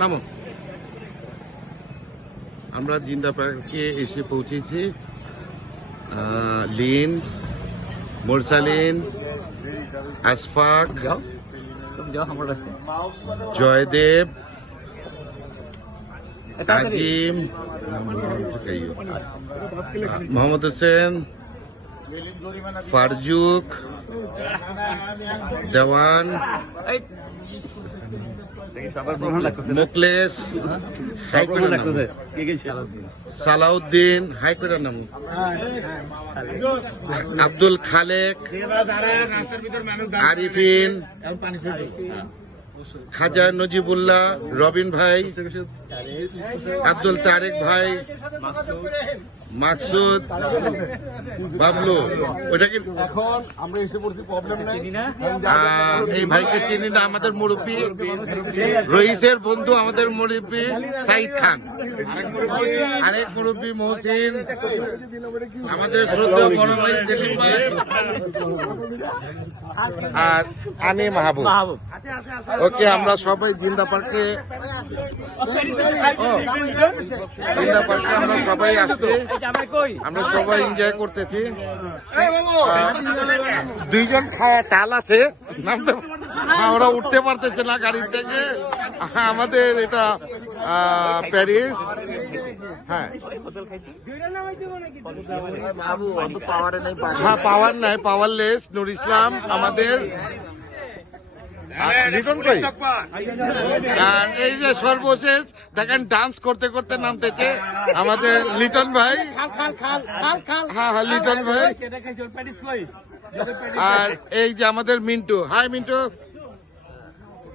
নামো। আমরা জিন্দা পার্কে এসে পৌঁছেছি। লিন, মোরসালিন, আশফাক, জয়দেব, আজিম, মোহাম্মদ হোসেন, ফারজুক, দেওয়ান, মুকলেশ, সালাউদ্দিন, হাইকোর্টের নাম, আব্দুল খালেক, আরিফিন, খাজা নজিবুল্লাহ, রবিন ভাই, আব্দুল তারেক ভাই, মাকসুদ, বাবলু। ওটা কি এখন আমরা এসে পড়ছি, প্রবলেম নাই। এই ভাইকে চিনি না, আমাদের মুরব্বী রইসের বন্ধু, আমাদের মুরব্বী সাইদ খান, আরেক মুরব্বী মহসিন, আমাদের শ্রদ্ধেয় বড় ভাই সেলিম ভাই, আর আমি মাহবুব। ওকে, আমরা সবাই জিন্দা পার্কে আমরা সবাই আসছি, আমরা সবাই এনজয় করতেছি। দুইজন খায়া টাল আছে, ওরা উঠতে পারতেছে না গাড়ি থেকে। আমাদের এটা প্যারিস। হ্যাঁ, পাওয়ার নাই, পাওয়ারলেস। নুর ইসলাম আমাদের রিটার্ন করি। আর এই যে সর্বশেষ দেখেন ডান্স করতে করতে নামতেছে আমাদের লিটন ভাই। হ্যাঁ হ্যাঁ, লিটন ভাই। আর এই যে আমাদের মিন্টু। হাই মিন্টু।